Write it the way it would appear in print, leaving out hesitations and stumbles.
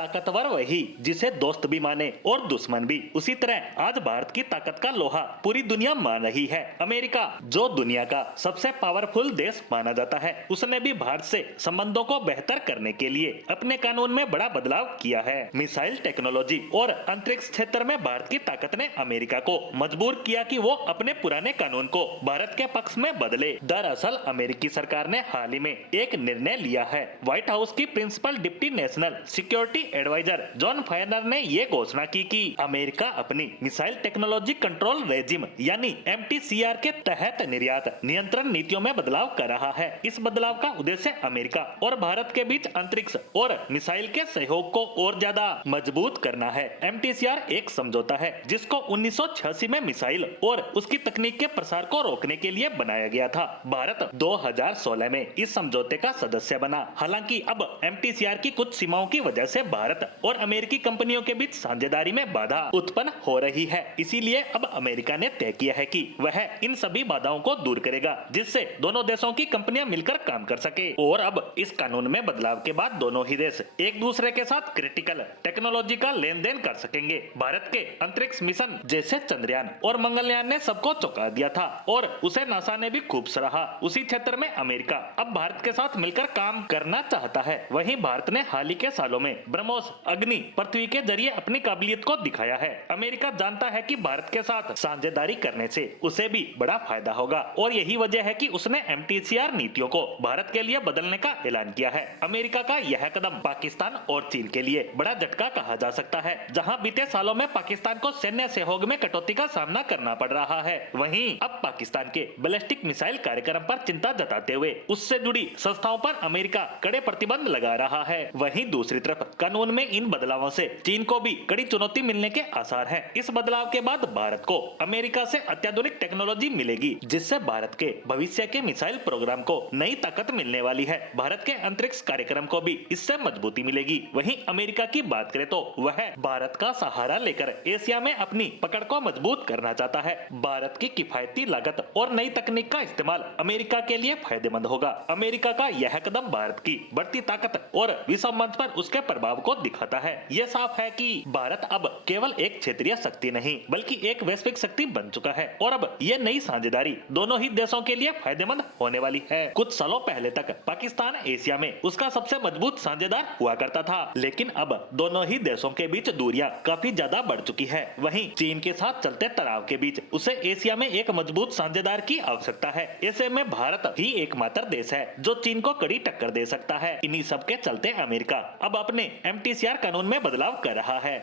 ताकतवर वही जिसे दोस्त भी माने और दुश्मन भी। उसी तरह आज भारत की ताकत का लोहा पूरी दुनिया मान रही है। अमेरिका, जो दुनिया का सबसे पावरफुल देश माना जाता है, उसने भी भारत से संबंधों को बेहतर करने के लिए अपने कानून में बड़ा बदलाव किया है। मिसाइल टेक्नोलॉजी और अंतरिक्ष क्षेत्र में भारत की ताकत ने अमेरिका को मजबूर किया कि वो अपने पुराने कानून को भारत के पक्ष में बदले। दरअसल अमेरिकी सरकार ने हाल ही में एक निर्णय लिया है। व्हाइट हाउस की principal deputy national security adviser John Finer ने ये घोषणा की कि अमेरिका अपनी मिसाइल टेक्नोलॉजी कंट्रोल रेजिम यानी MTCR के तहत निर्यात नियंत्रण नीतियों में बदलाव कर रहा है। इस बदलाव का उद्देश्य अमेरिका और भारत के बीच अंतरिक्ष और मिसाइल के सहयोग को और ज्यादा मजबूत करना है। MTCR एक समझौता है जिसको 1986 में मिसाइल और उसकी तकनीक के प्रसार को रोकने के लिए बनाया गया था। भारत 2016 में इस समझौते का सदस्य बना। हालांकि अब MTCR की कुछ सीमाओं की वजह से भारत और अमेरिकी कंपनियों के बीच साझेदारी में बाधा उत्पन्न हो रही है। इसीलिए अब अमेरिका ने तय किया है कि वह इन सभी बाधाओं को दूर करेगा, जिससे दोनों देशों की कंपनियां मिलकर काम कर सके। और अब इस कानून में बदलाव के बाद दोनों ही देश एक दूसरे के साथ क्रिटिकल टेक्नोलॉजी का लेन देन कर सकेंगे। भारत के अंतरिक्ष मिशन जैसे चंद्रयान और मंगलयान ने सबको चौंका दिया था और उसे नासा ने भी खूब सराहा। उसी क्षेत्र में अमेरिका अब भारत के साथ मिलकर काम करना चाहता है। वहीं भारत ने हाल ही के सालों में ब्रह्मोस, अग्नि, पृथ्वी के जरिए अपनी काबिलियत को दिखाया है। अमेरिका जानता है कि भारत के साथ साझेदारी करने से उसे भी बड़ा फायदा होगा और यही वजह है कि उसने MTCR नीतियों को भारत के लिए बदलने का ऐलान किया है। अमेरिका का यह कदम पाकिस्तान और चीन के लिए बड़ा झटका कहा जा सकता है, जहां बीते सालों में पाकिस्तान को सैन्य सहयोग में कटौती का सामना करना पड़ रहा है। वहीं अब पाकिस्तान के बैलिस्टिक मिसाइल कार्यक्रम पर चिंता जताते हुए उससे जुड़ी संस्थाओं पर अमेरिका कड़े प्रतिबंध लगा रहा है। वहीं दूसरी तरफ कानून में इन बदलावों से चीन को भी कड़ी चुनौती मिलने के आसार हैं। इस बदलाव के बाद भारत को अमेरिका से अत्याधुनिक टेक्नोलॉजी मिलेगी, जिससे भारत के भविष्य के मिसाइल प्रोग्राम को नई ताकत मिलने वाली है। भारत के अंतरिक्ष कार्यक्रम को भी इससे मजबूती मिलेगी। वहीं अमेरिका की बात करें तो वह भारत का सहारा लेकर एशिया में अपनी पकड़ को मजबूत करना चाहता है। भारत की किफायती लागत और नई तकनीक का इस्तेमाल अमेरिका के लिए फायदेमंद होगा। अमेरिका का यह कदम भारत की बढ़ती ताकत और विश्व मंच पर उसके प्रभाव को दिखाता है। यह साफ है कि भारत अब केवल एक क्षेत्रीय शक्ति नहीं बल्कि एक वैश्विक शक्ति बन चुका है और अब यह नई साझेदारी दोनों ही देशों के लिए फायदेमंद होने वाली है। कुछ सालों पहले तक पाकिस्तान एशिया में उसका सबसे मजबूत साझेदार हुआ करता था, लेकिन अब दोनों ही देशों के बीच दूरियां काफी ज्यादा बढ़ चुकी है। वहीं चीन के साथ चलते तनाव के बीच उसे एशिया में एक मजबूत साझेदार की आवश्यकता है। ऐसे में भारत ही एकमात्र देश है जो चीन को कड़ी टक्कर दे सकता है। इन्हीं सब के चलते अमेरिका अब अपने MTCR कानून में बदलाव कर रहा है।